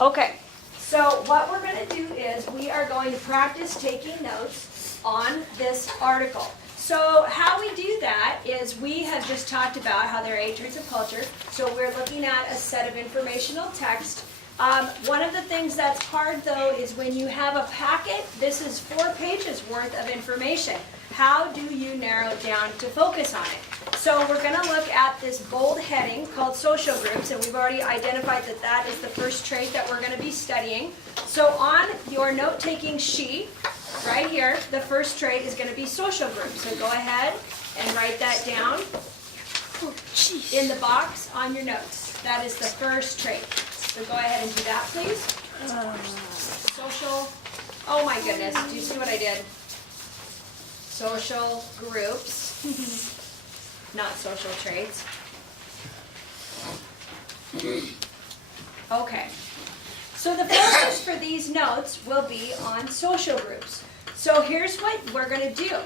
Okay, so what we're going to do is we are going to practice taking notes on this article. So how we do that is we have just talked about how there are 8 traits of culture. So we're looking at a set of informational text. One of the things that's hard though is when you have a packet, this is 4 pages worth of information. How do you narrow it down to focus on it? So we're going to look at this bold heading called social groups, and we've already identified that that is the first trait that we're going to be studying. So on your note-taking sheet, right here, the first trait is going to be social groups. So go ahead and write that down in the box on your notes. That is the first trait. So go ahead and do that, please. Social, oh my goodness, do you see what I did? Social groups, not social traits. Okay, so the focus for these notes will be on social groups. So here's what we're going to do.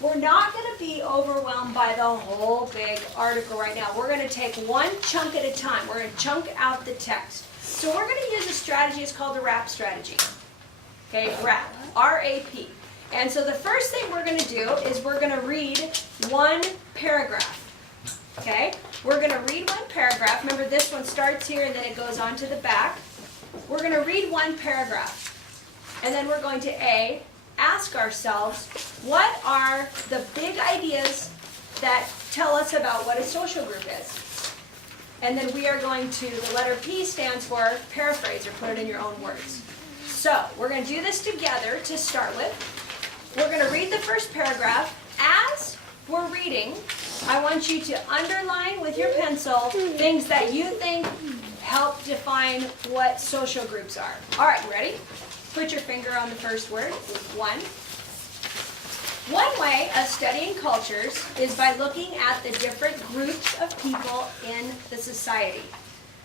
We're not going to be overwhelmed by the whole big article right now. We're going to take one chunk at a time. We're going to chunk out the text. So we're going to use a strategy, it's called the RAP strategy. Okay, RAP, R-A-P. And so the first thing we're going to do is we're going to read one paragraph. Okay, we're going to read one paragraph. Remember, this one starts here and then it goes on to the back. We're going to read one paragraph. And then we're going to ask ourselves, what are the big ideas that tell us about what a social group is? And then we are going to, the letter P stands for paraphrase, or put it in your own words. So we're going to do this together to start with. We're going to read the first paragraph. As we're reading, I want you to underline with your pencil things that you think help define what social groups are. All right, ready? Put your finger on the first word, one. One way of studying cultures is by looking at the different groups of people in the society.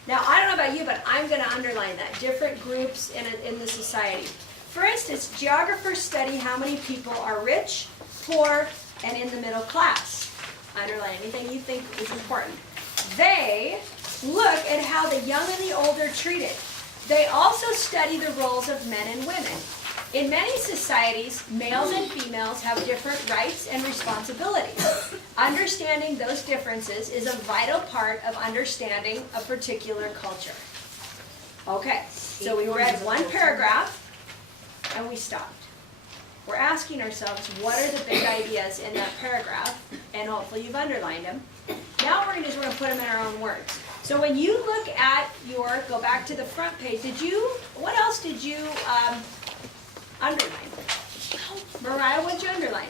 Now, I don't know about you, but I'm going to underline that. Different groups in the society. For instance, geographers study how many people are rich, poor, and in the middle class. Underline anything you think is important. They look at how the young and the old are treated. They also study the roles of men and women. In many societies, males and females have different rights and responsibilities. Understanding those differences is a vital part of understanding a particular culture. Okay, so we read one paragraph and we stopped. We're asking ourselves, what are the big ideas in that paragraph? And hopefully you've underlined them. Now what we're going to do is we're going to put them in our own words. So when you look at your, go back to the front page, what else did you underline? Mariah, what did you underline?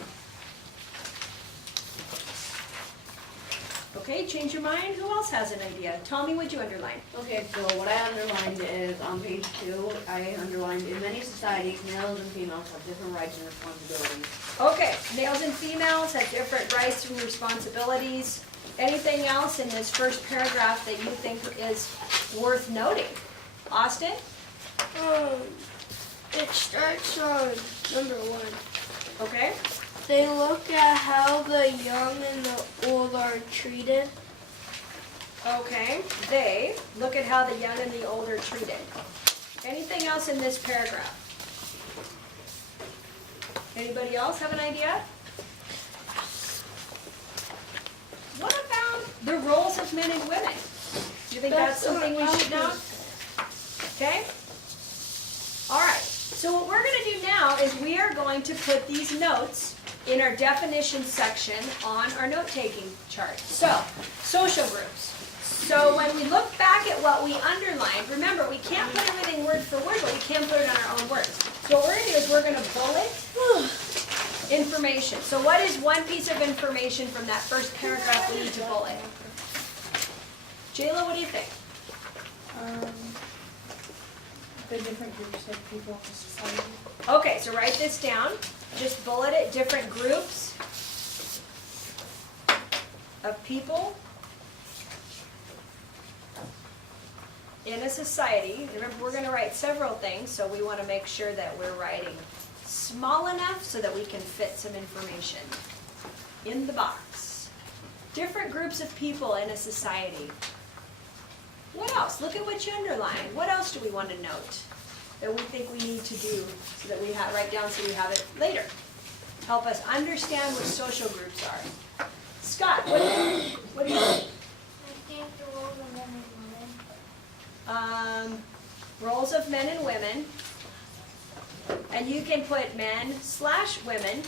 Okay, change your mind. Who else has an idea? Tommy, what did you underline? Okay, so what I underlined is on page 2, I underlined in many societies, males and females have different rights and responsibilities. Okay, males and females have different rights and responsibilities. Anything else in this first paragraph that you think is worth noting? Austin? It starts on number 1. Okay. They look at how the young and the old are treated. Okay. They look at how the young and the old are treated. Anything else in this paragraph? Anybody else have an idea? What about the roles of men and women? Do you think that's something we should know? Okay? All right. So what we're going to do now is we are going to put these notes in our definition section on our note-taking chart. So, social groups. So when we look back at what we underlined, remember we can't put everything word for word, but we can put it on our own words. So what we're going to do is we're going to bullet information. So what is one piece of information from that first paragraph we need to bullet? Jayla, what do you think? The different groups of people in society. Okay, so write this down. Just bullet it. Different groups of people in a society. Remember, we're going to write several things, so we want to make sure that we're writing small enough so that we can fit some information in the box. Different groups of people in a society. What else? Look at what you underline. What else do we want to note that we think we need to do so that we write down so we have it later? Help us understand what social groups are. Scott, what do you think? I think the roles of men and women. Roles of men and women. And you can put men/women,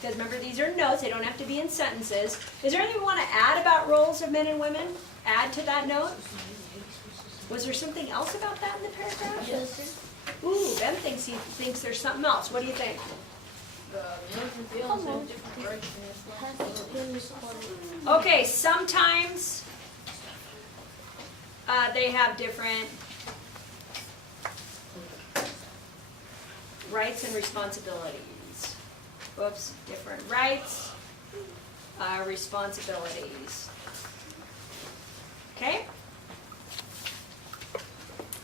because remember these are notes, they don't have to be in sentences. Is there anything you want to add about roles of men and women? Add to that note? Was there something else about that in the paragraph? Yes. Ooh, Ben thinks there's something else. What do you think? Okay, sometimes they have different rights and responsibilities. Whoops, different rights, responsibilities. Okay?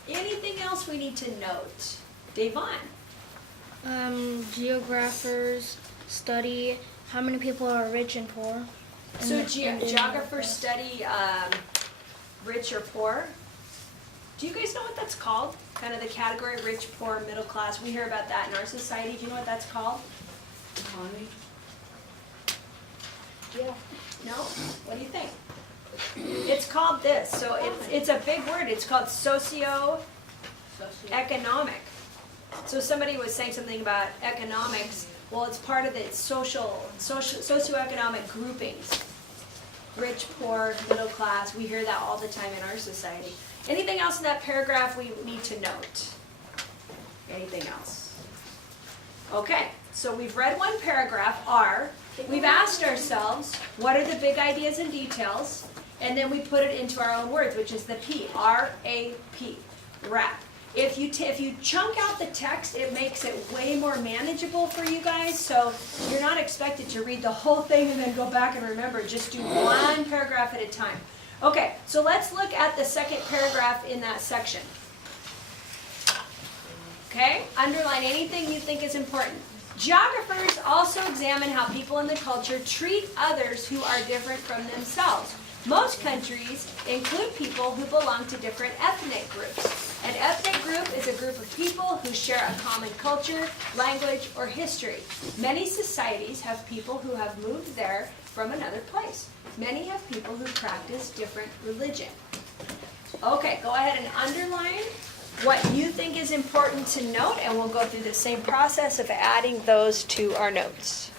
Anything else we need to note? Devon? Geographers study how many people are rich and poor. So geographers study rich or poor. Do you guys know what that's called? Kind of the category rich, poor, middle class. We hear about that in our society. Do you know what that's called? Economy. Yeah. No? What do you think? It's called this. So it's a big word. It's called socioeconomic. So somebody was saying something about economics. Well, it's part of the socioeconomic groupings. Rich, poor, middle class. We hear that all the time in our society. Anything else in that paragraph we need to note? Anything else? Okay, so we've read one paragraph, R. We've asked ourselves, what are the big ideas and details? And then we put it into our own words, which is the P, R-A-P, wrap. If you chunk out the text, it makes it way more manageable for you guys, so you're not expected to read the whole thing and then go back and remember. Just do one paragraph at a time. Okay, so let's look at the second paragraph in that section. Okay, underline anything you think is important. Geographers also examine how people in the culture treat others who are different from themselves. Most countries include people who belong to different ethnic groups. An ethnic group is a group of people who share a common culture, language, or history. Many societies have people who have moved there from another place. Many have people who practice different religion. Okay, go ahead and underline what you think is important to note, and we'll go through the same process of adding those to our notes.